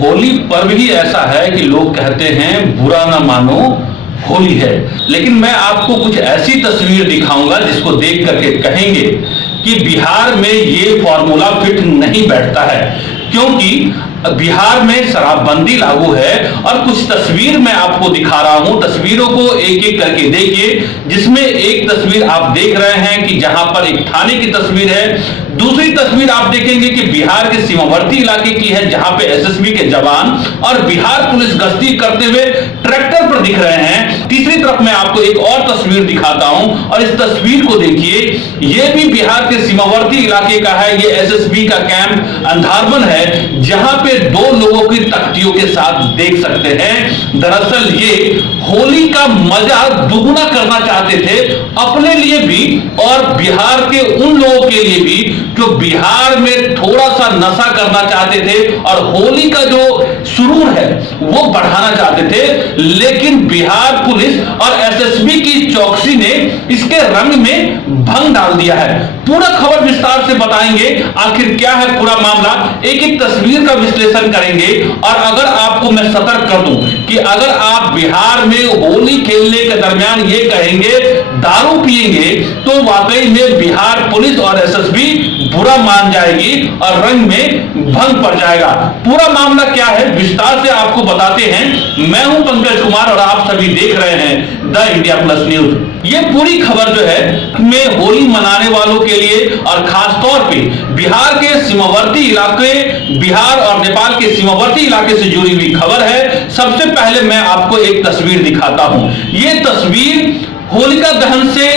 होली पर्व ही ऐसा है कि लोग कहते हैं बुरा ना मानो होली है। लेकिन मैं आपको कुछ ऐसी तस्वीर दिखाऊंगा जिसको देख करके कहेंगे कि बिहार में ये फॉर्मूला फिट नहीं बैठता है, क्योंकि बिहार में शराबबंदी लागू है। और कुछ तस्वीर मैं आपको दिखा रहा हूं, तस्वीरों को एक एक करके देखिए। जिसमें एक तस्वीर आप देख रहे हैं कि जहां पर एक थाने की तस्वीर है, दूसरी तस्वीर आप देखेंगे कि बिहार के सीमावर्ती इलाके की है, जहां पे एसएसबी के जवान और बिहार पुलिस गश्ती करते हुए ट्रैक्टर पर दिख रहे हैं। तीसरी तरफ मैं आपको एक और तस्वीर दिखाता हूं, और इस तस्वीर को देखिए, यह भी बिहार के सीमावर्ती इलाके का है। यह एसएसबी का कैंप अंधारबन है, जहां पे दो लोगों की तख्तियों के साथ देख सकते हैं। दरअसल ये होली का मजा दुगना करना चाहते थे अपने लिए भी और बिहार के उन लोगों के लिए भी जो बिहार में थोड़ा सा नशा करना चाहते थे और होली का जो सुरूर है वो बढ़ाना चाहते थे। लेकिन बिहार पुलिस और एसएसबी की चौकसी ने इसके रंग में भंग डाल दिया है। पूरा खबर विस्तार से बताएंगे, आखिर क्या है पूरा मामला, एक एक तस्वीर का विश्लेषण करेंगे। और अगर आपको मैं सतर्क कर दूं कि अगर आप बिहार में होली खेलने के दरमियान ये कहेंगे दारू पिएंगे, तो वाकई में बिहार पुलिस और एसएसबी बुरा मान जाएगी और रंग में भंग पड़ जाएगा। पूरा मामला क्या है विस्तार से आपको बताते हैं। मैं हूं पंकज कुमार और आप सभी देख रहे हैं द इंडिया प्लस न्यूज। ये पूरी खबर जो है में होली मनाने वालों के लिए और खास तौर पे बिहार के सीमावर्ती इलाके, बिहार और नेपाल के सीमावर्ती इलाके से जुड़ी हुई खबर है। सबसे पहले मैं आपको एक तस्वीर दिखाता हूं। ये तस्वीर होलिका दहन से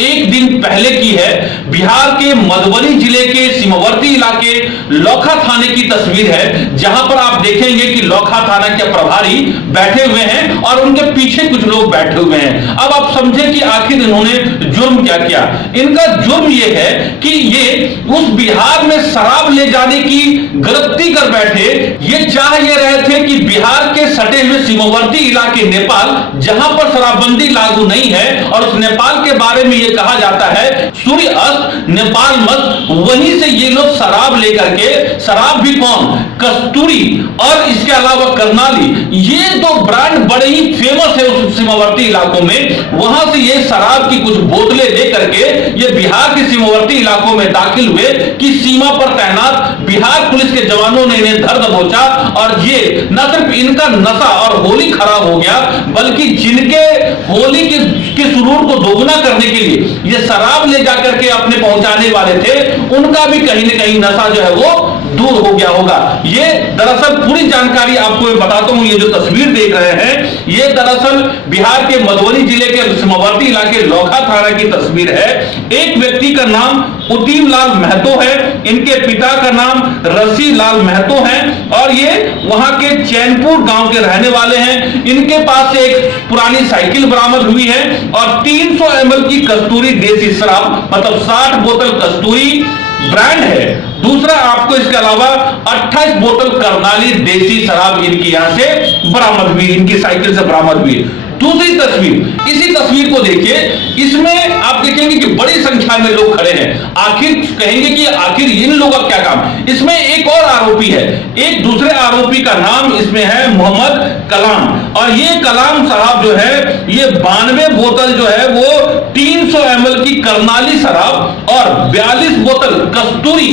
एक दिन पहले की है। बिहार के मधुबनी जिले के सीमावर्ती इलाके लौखा थाने की तस्वीर है, जहां पर आप देखेंगे कि लौखा थाना के प्रभारी बैठे हुए हैं और उनके पीछे कुछ लोग बैठे हुए हैं। अब आप समझें कि आखिर इन्होंने जुर्म क्या किया। इनका जुर्म यह है कि ये उस बिहार में शराब ले जाने की गलती कर बैठे। ये चाह ये रहे थे कि बिहार के सटे हुए सीमावर्ती इलाके नेपाल, जहां पर शराबबंदी लागू नहीं है और उस नेपाल के बारे में ये कहा जाता है सूर्य अस्त नेपाल मस्त, वहीं से ये लोग शराब लेकर के, शराब भी कौन, कस्तूरी और इसके अलावा करनाली, ये दो ब्रांड बड़े ही फेमस है उस सीमावर्ती इलाकों में। वहां से ये शराब की कुछ बोतलें लेकर के ये बिहार के सीमावर्ती इलाकों में दाखिल हुए कि सीमा पर तैनात बिहार पुलिस के जवानों ने इन्हें धर दबोचा। और ये न सिर्फ इनका नशा और होली खराब हो गया, बल्कि जिनके होली के सुरूर को दोगुना करने के लिए ये शराब ले जाकर के अपने पहुंचाने वाले थे, उनका भी कहीं ना कहीं नशा जो है वो दूर हो गया होगा। ये दरअसल पूरी जानकारी आपको मैं बताता हूं। ये जो तस्वीर देख रहे हैं ये दरअसल बिहार के मधुबनी जिले के सीमावर्ती इलाके लौखा थाना की तस्वीर है। एक व्यक्ति का नाम उतीम लाल महतो है, इनके पिता का नाम रसी लाल महतो है और ये वहां के चैनपुर गांव के रहने वाले हैं। इनके पास से एक पुरानी साइकिल बरामद हुई है और 300 ml की कस्तूरी देसी शराब, मतलब 60 बोतल कस्तूरी ब्रांड है। दूसरा आपको इसके अलावा 28 बोतल करनाली देसी शराब इनकी यहां से बरामद हुई, इनकी साइकिल से बरामद हुई। दूसरी तस्वीर, इसी तस्वीर को देखिए, इसमें आप देखेंगे कि बड़ी संख्या में लोग खड़े हैं। आखिर कहेंगे कि आखिर इन लोगों का क्या काम। इसमें एक और आरोपी है, एक दूसरे आरोपी का नाम इसमें है मोहम्मद कलाम, और ये कलाम साहब जो है ये 92 बोतल जो है वो 300 ml की करनाली शराब और 42 बोतल कस्तूरी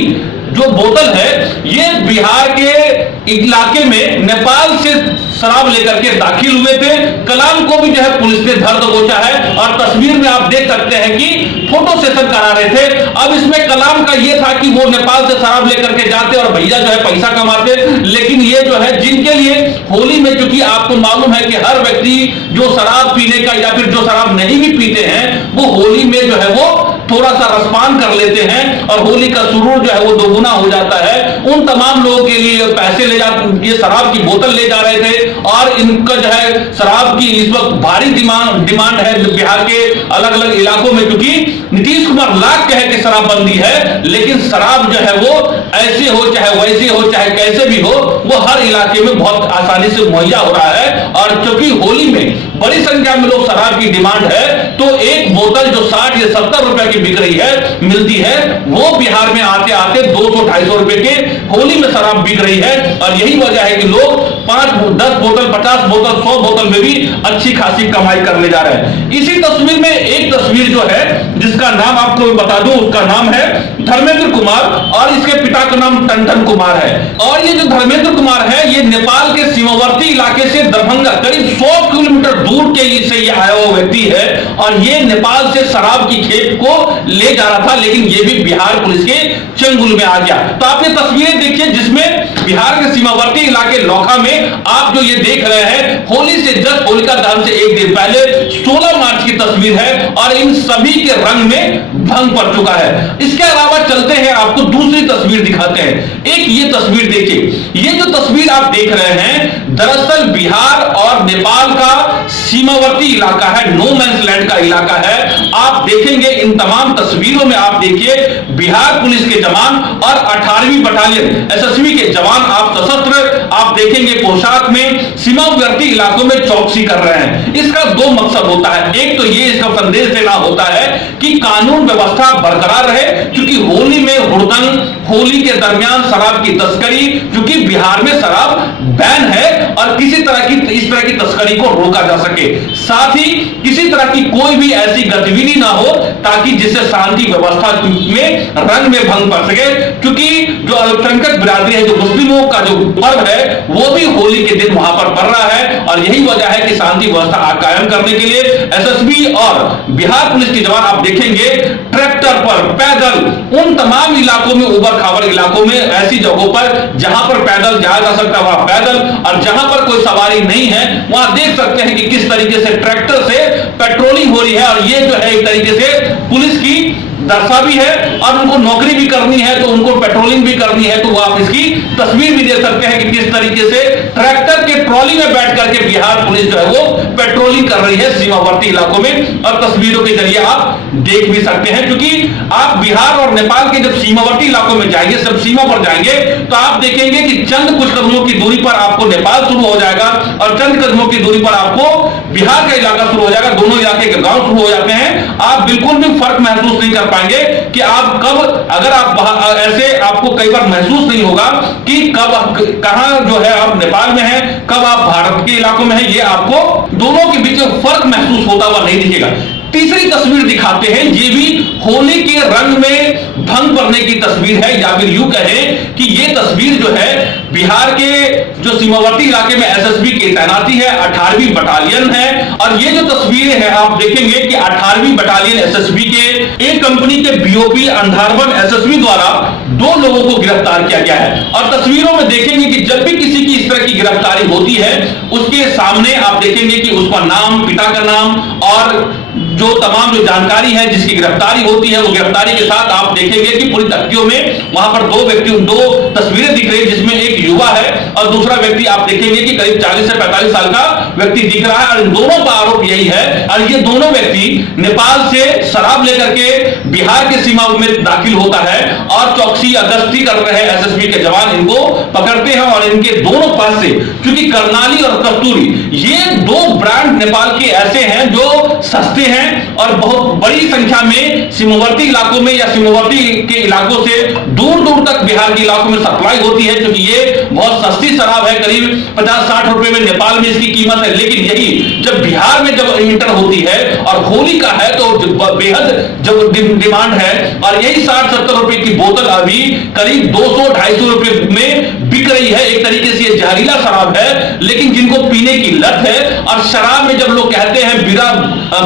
जो बोतल है ये बिहार के इलाके में नेपाल से शराब लेकर के दाखिल हुए थे। कलाम को भी जो है पुलिस ने धर दबोचा है और तस्वीर में आप देख सकते हैं कि फोटो सेशन करा रहे थे। अब इसमें कलाम का ये था कि वो नेपाल से शराब लेकर के जाते और भैया जो है पैसा कमाते, लेकिन ये जो है जिनके लिए होली में, चूंकि आपको मालूम है कि हर व्यक्ति जो शराब पीने का या फिर जो शराब नहीं भी पीते हैं वो होली में जो है वो थोड़ा सा रसपान कर लेते हैं और होली का सुरूर जो है वो दोगुना हो जाता है। उन तमाम लोगों के लिए पैसे ले जाते, ये शराब की बोतल ले जा रहे थे और इनका जो है शराब की इस वक्त भारी डिमांड है बिहार के अलग अलग इलाकों में, क्योंकि नीतीश कुमार लाख कहे कि शराबबंदी है, लेकिन शराब जो है वो ऐसे हो चाहे वैसे हो चाहे कैसे भी हो वो हर इलाके में बहुत आसानी से मुहैया हो रहा है। और क्योंकि होली में बड़ी संख्या में लोग शराब की डिमांड है, तो एक बोतल जो 60 या 70 रुपए की बिक रही है, मिलती है, वो बिहार में आते आते 200-250 रुपए के होली में शराब बिक रही है। और यही वजह है कि लोग 5, 10 बोतल, 50 बोतल, 100 बोतल में भी अच्छी खासी कमाई करने जा रहे हैं। इसी तस्वीर में एक तस्वीर जो है, जिसका नाम आपको बता दूं, उसका नाम है धर्मेंद्र कुमार और इसके पिता का नाम टंटन कुमार है। और ये जो धर्मेंद्र कुमार है, ये नेपाल के सीमावर्ती इलाके से दरभंगा करीब 100 किलोमीटर दूर के से ये आया हुआ व्यक्ति है। और ये नेपाल से शराब की खेप को ले जा रहा था, लेकिन ये भी बिहार पुलिस के चंगुल में आ गया। तो आप ये तस्वीरें देखिए, जिसमें बिहार के सीमावर्ती इलाके लौखा में आप जो ये देख रहे हैं, होली से जस्ट होलिका दहन से एक दिन पहले 16 मार्च की तस्वीर है और इन सभी के रंग में भंग पड़ चुका है। इसके अलावा चलते हैं, आपको दूसरी तस्वीर दिखाते हैं। एक ये तस्वीर देखिए, ये जो तस्वीर आप देख रहे हैं, दरअसल बिहार और नेपाल का सीमावर्ती इलाका है, नो मैंस लैंड का इलाका है। आप देखेंगे इन तमाम तस्वीरों में, आप देखिए बिहार पुलिस के जवान और 18वीं बटालियन एसएसबी के जवान आप सशस्त्र आप देखेंगे पोशाक में सीमावर्ती इलाकों में चौकसी कर रहे हैं। इसका दो मकसद होता है। एक तो ये इसका संदेश देना होता है कि कानून व्यवस्था बरकरार रहे, क्योंकि होली में हुड़दंग, होली के दरमियान शराब की तस्करी, क्योंकि बिहार में शराब बैन है और किसी तरह की इस तरह की तस्करी को रोका जा सके। साथ ही किसी तरह की कोई भी ऐसी गतिविधि ना हो ताकि जिससे शांति व्यवस्था में रंग में भंग पड़ सके, क्योंकि जो अल्पसंख्यक बिरादरी है, जो मुस्लिमों का जो पर्व है, वो भी होली के दिन वहां पर पड़ रहा है। और यही वजह है कि शांति व्यवस्था कायम करने के लिए एसएसबी और बिहार पुलिस के जवान आप देखेंगे ट्रैक्टर पर, पैदल उन तमाम इलाकों में, उबड़ खाबड़ इलाकों में, ऐसी जगहों पर जहां पर पैदल जाया जा सकता है वहां पैदल, और जहां पर कोई सवारी नहीं है वहां देख सकते हैं कि किस तरीके से ट्रैक्टर से पेट्रोलिंग हो रही है। और ये जो है एक तरीके से पुलिस की दर्शा भी है, और उनको नौकरी भी करनी है तो उनको पेट्रोलिंग भी करनी है। तो आप इसकी तस्वीर भी देख सकते हैं कि किस तरीके से ट्रैक्टर के ट्रॉली में बैठ करके बिहार पुलिस जो है वो पेट्रोलिंग कर रही है सीमावर्ती इलाकों में। और तस्वीरों के जरिए आप देख भी सकते हैं, क्योंकि आप बिहार और नेपाल के जब सीमावर्ती इलाकों में जाएंगे, सब सीमा पर जाएंगे, तो आप देखेंगे कि चंद कुछ कदमों की दूरी पर आपको नेपाल शुरू हो जाएगा और चंद कदमों की दूरी पर आपको बिहार का इलाका शुरू हो जाएगा। दोनों इलाके के गांव शुरू हो जाते हैं। आप बिल्कुल भी फर्क महसूस नहीं कर पाएंगे कि आप कब, अगर आप ऐसे आपको कई बार महसूस नहीं होगा कि कब कहां जो है आप नेपाल में हैं, कब आप भारत के इलाकों में हैं। ये आपको दोनों के बीच में फर्क महसूस होता हुआ नहीं दिखेगा। तीसरी तस्वीर दिखाते हैं, ये भी होली के रंग में भंग पड़ने की तस्वीर है, या फिर यूं कहें कि ये तस्वीर जो है बिहार के जो सीमावर्ती इलाके में एसएसबी की तैनाती है, 18वीं बटालियन है। और ये जो तस्वीरें हैं आप देखेंगे कि 18वीं बटालियन एसएसबी के एक कंपनी के बीओपी अंधारवन एसएसबी द्वारा 2 लोगों को गिरफ्तार किया गया है। और तस्वीरों में देखेंगे कि जब भी किसी की इस तरह की गिरफ्तारी होती है, उसके सामने आप देखेंगे कि उसका नाम, पिता का नाम और जो तमाम जो जानकारी है जिसकी गिरफ्तारी होती है, वो गिरफ्तारी के साथ आप देखेंगे कि पूरी तख्तियों में वहां पर 2 तस्वीरें दिख रही है, जिसमें एक युवा है और दूसरा व्यक्ति आप देखेंगे कि करीब 40 से 45 साल का व्यक्ति दिख रहा है। और इन दोनों का आरोप यही है, और ये दोनों व्यक्ति नेपाल से शराब लेकर के बिहार के सीमा में दाखिल होता है और चौकसी या गश्ती कर रहे हैं एसएसबी के जवान इनको पकड़ते हैं। और इनके दोनों पास से, क्योंकि कर्नाली और कस्तूरी ये 2 ब्रांड नेपाल के ऐसे हैं जो सस्ते हैं और बहुत बड़ी संख्या में सीमावर्ती इलाकों में या सीमावर्ती के इलाकों से दूर दूर तक बिहार के इलाकों में सप्लाई होती है, क्योंकि ये बहुत सस्ती शराब है, करीब 50-60 रुपए में नेपाल में इसकी कीमत है। लेकिन यही जब बिहार में जब इंटर होती है और होली का है तो बेहद जब डिमांड है, और यही 60-70 रुपए की बोतल अभी करीब 200-250 रुपए में बिक रही है। एक तरीके से ये जहरीला शराब है, लेकिन जिनको पीने की लत है, और शराब में जब लोग कहते हैं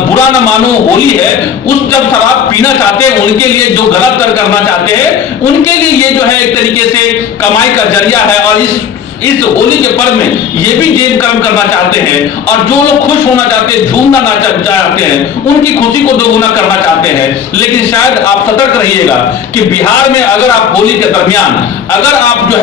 बुरा न मानो होली है, उस जब शराब पीना चाहते हैं उनके लिए, जो गलत कर करना चाहते हैं उनके लिए ये जो है एक तरीके से कमाई का जरिया है। और इस होली के पर्व में ये भी जेब कर्म करना चाहते हैं, और जो लोग खुश होना चाहते हैं, झूमना चाहते हैं, उनकी खुशी को दोगुना करना चाहते हैं। लेकिन शायद आप सतर्क रहिएगा कि बिहार में अगर आप होली के दरमियान अगर आप जो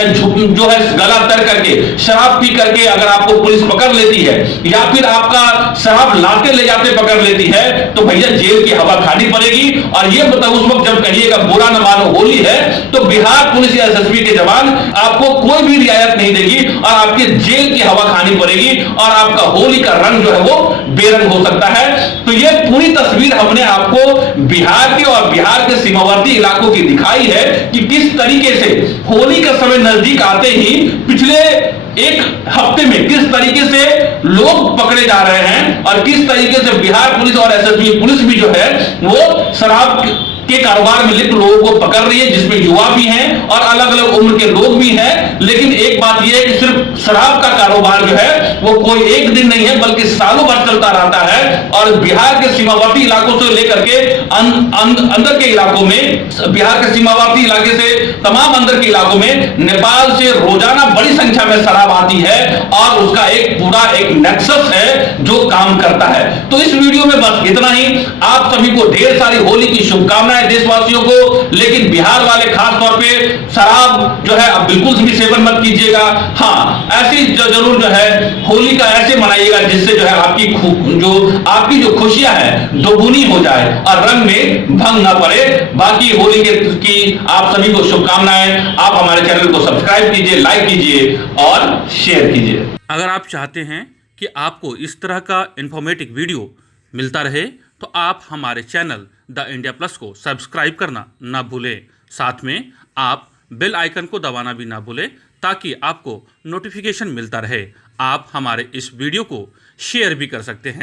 है गला तर करके शराब पी करके अगर आपको पुलिस पकड़ लेती है, या फिर आपका शराब लाते ले जाते पकड़ लेती है, तो भैया जेल की हवा खानी पड़ेगी। और ये मतलब उस वक्त जब कहिएगा बुरा न मानो होली है, तो बिहार पुलिस या एसएसबी के जवान आपको कोई भी रियायत नहीं देंगे। पड़ेगी और आपके जेल की हवा खानी पड़ेगी और आपका होली का रंग जो है वो बेरंग हो सकता है। तो ये पूरी तस्वीर हमने आपको बिहार की और बिहार के सीमावर्ती इलाकों की दिखाई है कि किस तरीके से होली का समय नजदीक आते ही पिछले एक हफ्ते में किस तरीके से लोग पकड़े जा रहे हैं और किस तरीके से बिहार पुलिस और एसएसबी पुलिस भी जो है वो शराब के कारोबार में लिप्त लोगों को पकड़ रही है, जिसमें युवा भी हैं और अलग अलग उम्र के लोग भी हैं। लेकिन एक बात यह है कि सिर्फ शराब का कारोबार जो है वो कोई एक दिन नहीं है बल्कि सालों भर चलता रहता है। और बिहार के सीमावर्ती इलाकों से लेकर के अंदर के इलाकों में, बिहार के सीमावर्ती इलाके से तमाम अंदर के इलाकों में नेपाल से रोजाना बड़ी संख्या में शराब आती है और उसका एक पूरा एक नेक्सस है जो काम करता है। तो इस वीडियो में बस इतना ही। आप सभी को ढेर सारी होली की शुभकामनाएं देशवासियों को। लेकिन बिहार वाले खास तौर पे शराब जो है अब बिल्कुल भी सेवन मत कीजिएगा। हाँ, ऐसी जरूर जो है होली का ऐसे मनाइएगा जिससे जो है आपकी जो खुशियां हैं दोगुनी हो जाए और रंग में भंग ना पड़े। बाकी होली की आप सभी को शुभकामनाएं। आप हमारे चैनल को सब्सक्राइब कीजिए, लाइक कीजिए और शेयर कीजिए। अगर आप चाहते हैं कि आपको इस तरह का इंफॉर्मेटिव वीडियो मिलता रहे तो आप हमारे चैनल द इंडिया प्लस को सब्सक्राइब करना ना भूलें। साथ में आप बेल आइकन को दबाना भी ना भूलें ताकि आपको नोटिफिकेशन मिलता रहे। आप हमारे इस वीडियो को शेयर भी कर सकते हैं।